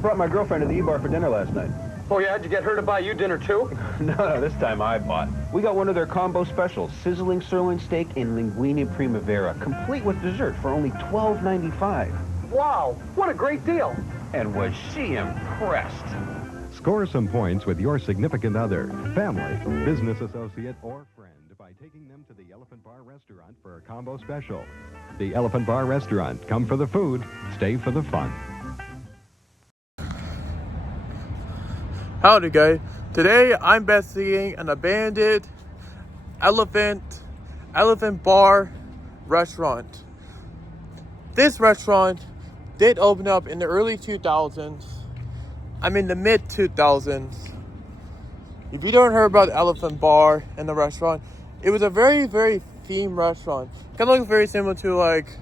Brought my girlfriend to the E-Bar for dinner last night. Oh yeah, did you get her to buy you dinner too? No, this time I bought. We got one of their combo specials, sizzling sirloin steak and linguine primavera, complete with dessert for only $12.95. Wow, what a great deal. And was she impressed? Score some points with your significant other, family, business associate, or friend by taking them to the Elephant Bar Restaurant for a combo special. The Elephant Bar Restaurant. Come for the food, stay for the fun. Howdy guys, today I'm investigating an abandoned elephant bar restaurant. This restaurant did open up in the early 2000s. The mid 2000s. If you don't hear about the Elephant Bar and the restaurant, it was a very, very themed restaurant. Kind of looks very similar to like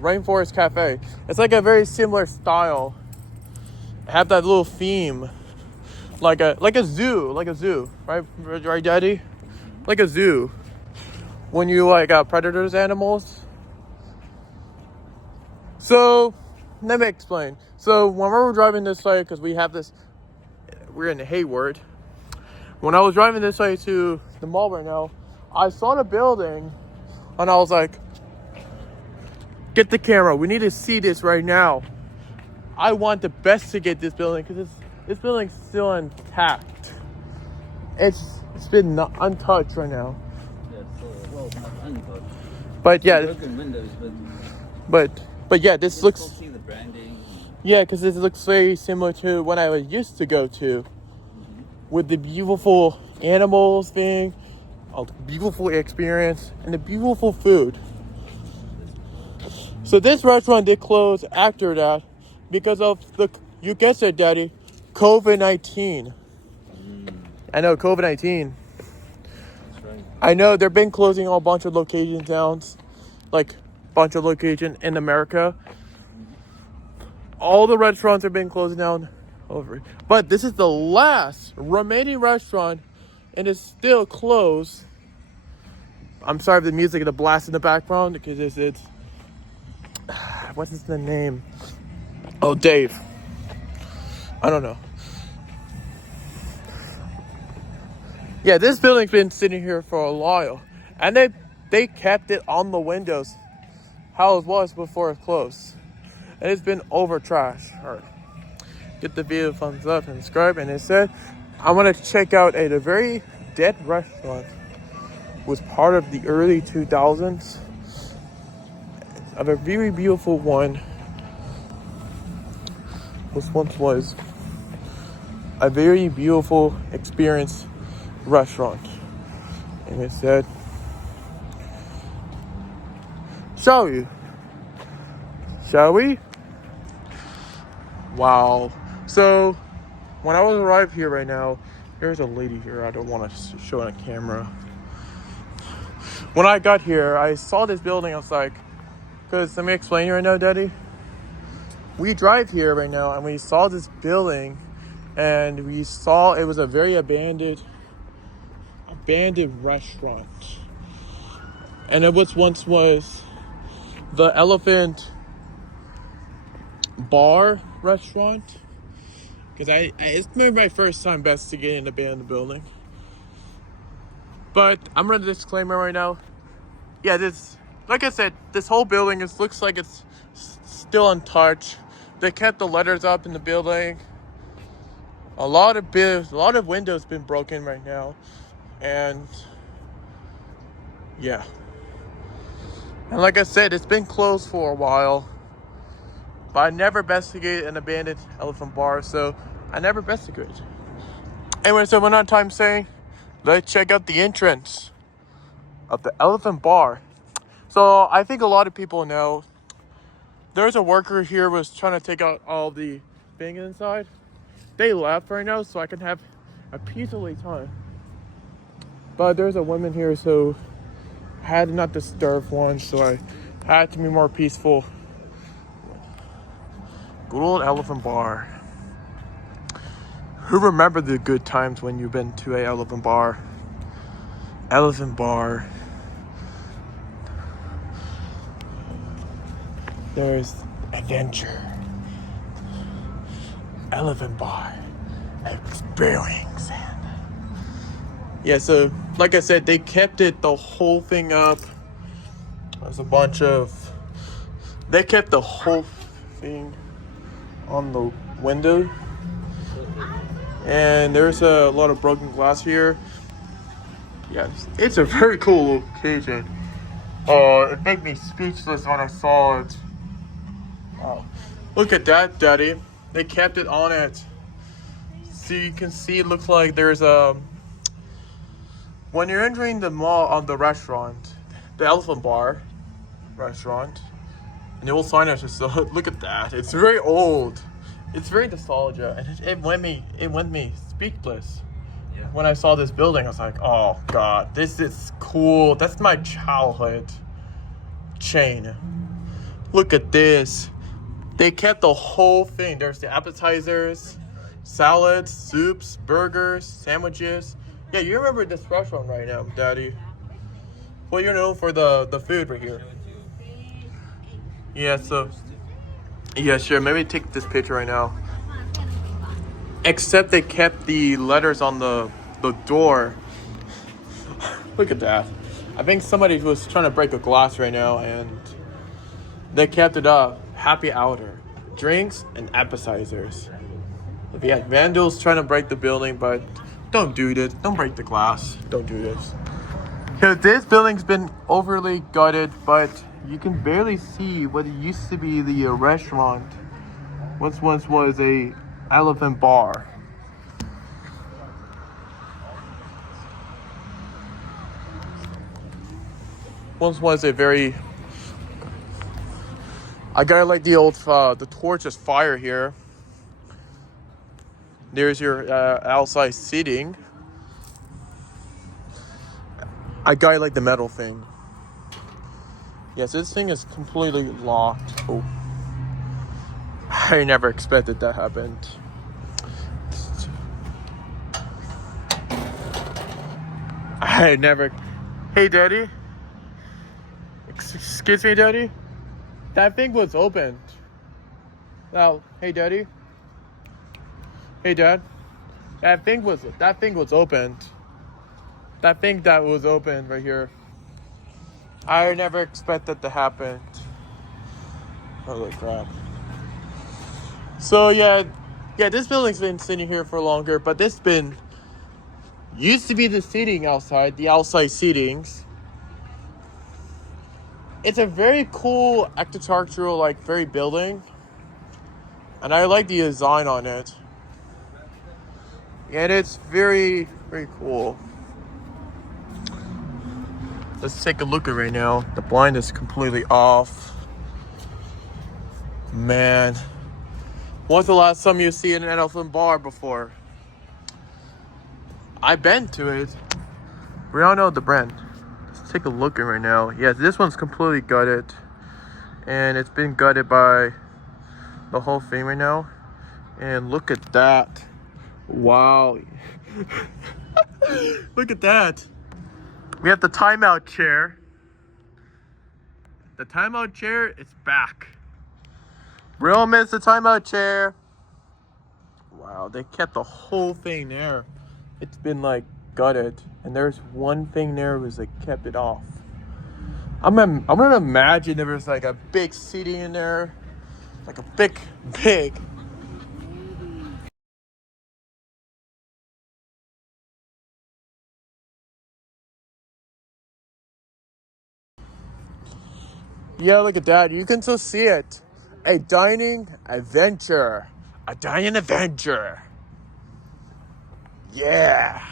Rainforest Cafe. It's like a very similar style. Have that little theme, like a zoo, right, Daddy? Like a zoo. When you like predators, animals. So, let me explain. So, when we were driving this way, because we're in Hayward. When I was driving this way to the mall right now, I saw the building, and I was like, "Get the camera. We need to see this right now." I want the best to get this building because this building's still intact. It's been untouched right now. Yeah, well, not untouched. But yeah, Broken windows, but yeah, this looks. Still see the branding. Yeah, because this looks very similar to what I used to go to, with the beautiful animals being a beautiful experience and the beautiful food. So this restaurant did close after that. Because of you guessed it, Daddy, COVID-19. I know, COVID-19. That's right. I know they've been closing a bunch of locations down, like bunch of locations in America. All the restaurants have been closing down over. But this is the last remaining restaurant, and it's still closed. I'm sorry for the music and the blast in the background because it's what's the name? Oh, Dave. I don't know. Yeah, this building's been sitting here for a while. And they kept it on the windows how it was before it closed. And it's been over trash. Alright. Get the video thumbs up and subscribe. And it said, I want to check out a very dead restaurant. It was part of the early 2000s. Of a very beautiful one. This once was a very beautiful experience restaurant. And it said, shall we? Wow. So, when I was arrived here right now, there's a lady here I don't want to show on a camera. When I got here, I saw this building, I was like, because let me explain you right now, Daddy. We drive here right now and we saw this building and we saw it was a very abandoned restaurant. And it once was the Elephant Bar restaurant. Because it's maybe my first time investigating an abandoned building. But I'm running a disclaimer right now. Yeah, like I said, this whole building looks like it's still untouched. They kept the letters up in the building. A lot of windows been broken right now, and yeah. And like I said, it's been closed for a while. But I never investigated an abandoned elephant bar, so I never investigated. Anyway, so we're not time saying, let's check out the entrance of the Elephant Bar. So I think a lot of people know. There's a worker here was trying to take out all the things inside. They left right now so I can have a peaceful time. But there's a woman here, so I had to not disturb one, so I had to be more peaceful. Good old Elephant Bar. Who remember the good times when you've been to a Elephant Bar? Elephant Bar. There's adventure. Elephant Bar experience. Yeah, so like I said, they kept it the whole thing up. There's a bunch of. They kept the whole thing on the window, and there's a lot of broken glass here. Yes, it's a very cool location. It made me speechless when I saw it. Wow. Look at that, Daddy. They kept it on it. So you can see it looks like there's a... When you're entering the mall on the restaurant, the Elephant Bar restaurant, and the old signage is so... Look at that. It's very old. It's very nostalgia. And it went me speechless. When I saw this building, I was like, oh God, this is cool. That's my childhood chain. Look at this. They kept the whole thing. There's the appetizers, salads, soups, burgers, sandwiches. Yeah, you remember this restaurant right now, Daddy. Well, you're known for the food right here. Yeah, so... Yeah, sure. Maybe take this picture right now. Except they kept the letters on the door. Look at that. I think somebody was trying to break a glass right now, and they kept it up. Happy hour, drinks and appetizers. If you had vandals trying to break the building, but don't do this. Don't break the glass. Don't do this. Because this building's been overly gutted, but you can barely see what used to be the restaurant. What once was a Elephant Bar. Once was a very... I gotta like the old, the torches fire here. There's your outside seating. I gotta like the metal thing. Yes, this thing is completely locked. Oh. I never expected that happened. I never... Hey, Daddy? Excuse me, Daddy? That thing was opened. Now, hey, Daddy? Hey, Dad? That thing was opened. That thing that was open right here. I never expected that to happen. Holy crap. So yeah, this building's been sitting here for longer, but this used to be the seating outside, the outside seatings. It's a very cool architectural, very building, and I like the design on it. And it's very, very cool. Let's take a look at it right now. The blind is completely off. Man. When's the last time you see an Elephant Bar before? I've been to it. We all know the brand. Let's take a look at it right now. Yeah, this one's completely gutted. And it's been gutted by the whole thing right now. And look at that. Wow. Look at that. We have the timeout chair. The timeout chair is back. Real miss the timeout chair. Wow, they kept the whole thing there. It's been gutted, and there's one thing there was kept it off. I'm gonna imagine there was a big seating in there, a big. Yeah, look at that. You can still see it. A dining adventure. A dining adventure. Yeah.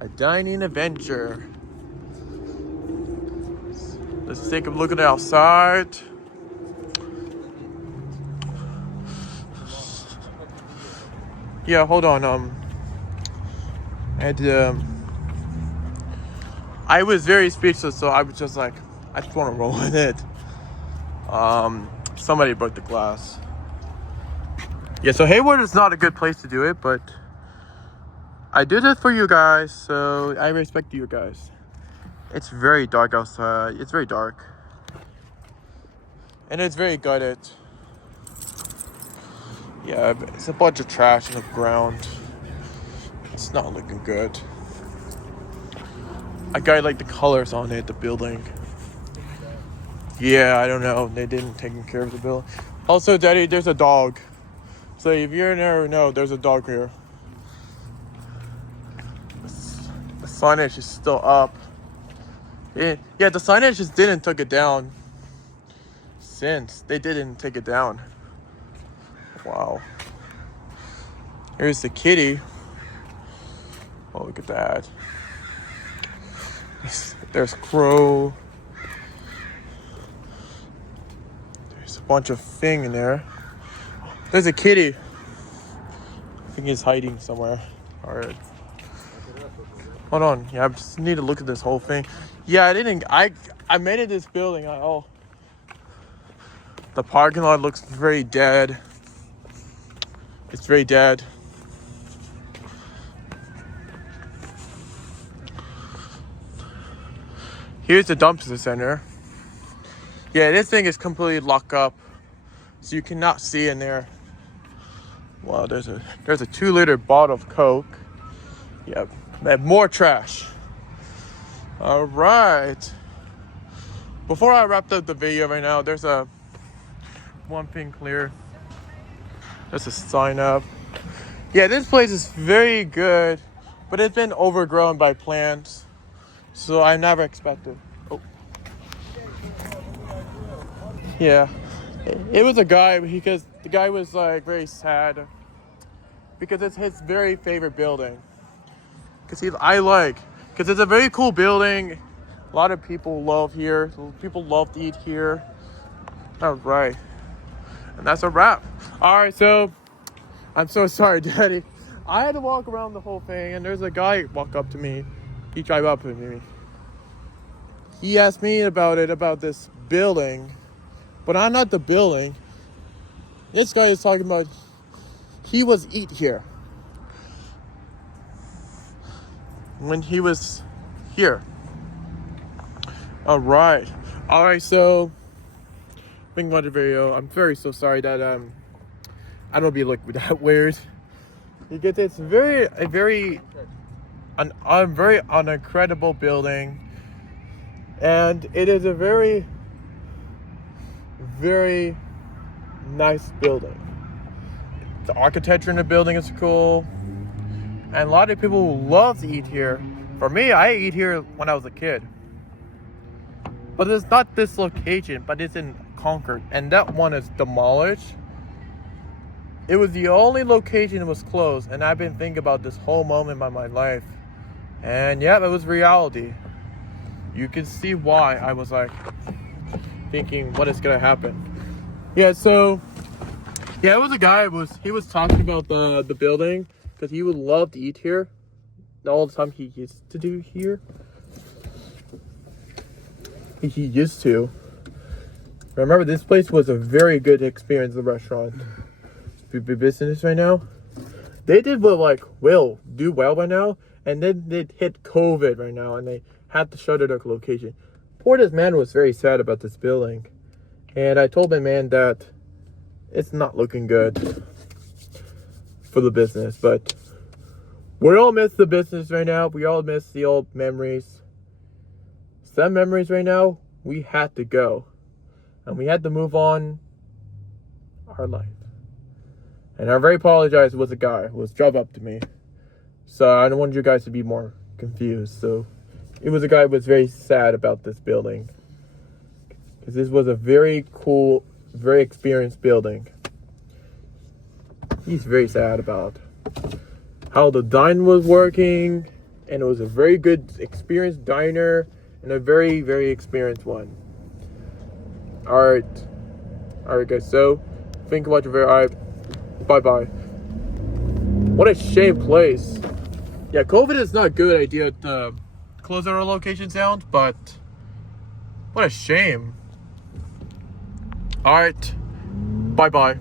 A dining adventure. Let's take a look at the outside. Yeah, hold on. I was very speechless, so I was just I just want to roll with it. Somebody broke the glass. Yeah, so Hayward is not a good place to do it, but I did it for you guys, so I respect you guys. It's very dark outside. It's very dark. And it's very gutted. Yeah, it's a bunch of trash on the ground. It's not looking good. I got like the colors on it, the building. Yeah, I don't know. They didn't take care of the building. Also, Daddy, there's a dog. So if you're in there, no, there's a dog here. The signage is still up. Yeah, the signage just didn't took it down. Since they didn't take it down. Wow. Here's the kitty. Oh, look at that. There's Crow. There's a bunch of thing in there. There's a kitty. I think he's hiding somewhere. Alright. Hold on. Yeah, I just need to look at this whole thing. Yeah, I made it this building. The parking lot looks very dead. It's very dead. Here's the dumpster center. Yeah, this thing is completely locked up, so you cannot see in there. Wow, there's a 2-liter bottle of Coke. Yeah, more trash. All right. Before I wrap up the video right now, there's one thing clear. There's a sign up. Yeah, this place is very good, but it's been overgrown by plants. So I never expected. Oh. Yeah. It was a guy because the guy was like very sad because it's his very favorite building. Because it's a very cool building. A lot of people love here. People love to eat here. All right. And that's a wrap. All right, so I'm so sorry, Daddy. I had to walk around the whole thing, and there's a guy walk up to me. He drive up to me. He asked me about this building, but I'm not the building. This guy was talking about he was eat here when he was here. All right, so being on the video, I'm so sorry that I don't be looking that weird. Because it's a very incredible building, and it is a very, very nice building. The architecture in the building is cool, and a lot of people love to eat here. For me, I eat here when I was a kid. But it's not this location, but it's in Concord, and that one is demolished. It was the only location that was closed, and I've been thinking about this whole moment in my life. And yeah, it was reality. You can see why I was like thinking what is gonna happen. Yeah, so yeah, it was a guy he was talking about the building because he would love to eat here. All the time he used to do here. He used to. Remember, this place was a very good experience, the restaurant. Business right now. They did do well by now, and then they hit COVID right now, and they had to shutter their location. Poor this man was very sad about this building, and I told my man that it's not looking good for the business, but we all miss the business right now. We all miss the old memories. Some memories right now, we had to go, and we had to move on our life. And I very apologize. It was a guy who was drove up to me, so I don't want you guys to be more confused. So it was a guy who was very sad about this building, because this was a very cool, very experienced building. He's very sad about how the dine was working, and it was a very good experienced diner and a very, very experienced one. All right, guys. So think about your very. Bye-bye. What a shame place. Yeah, COVID is not a good idea to close our locations down, but what a shame. All right. Bye-bye.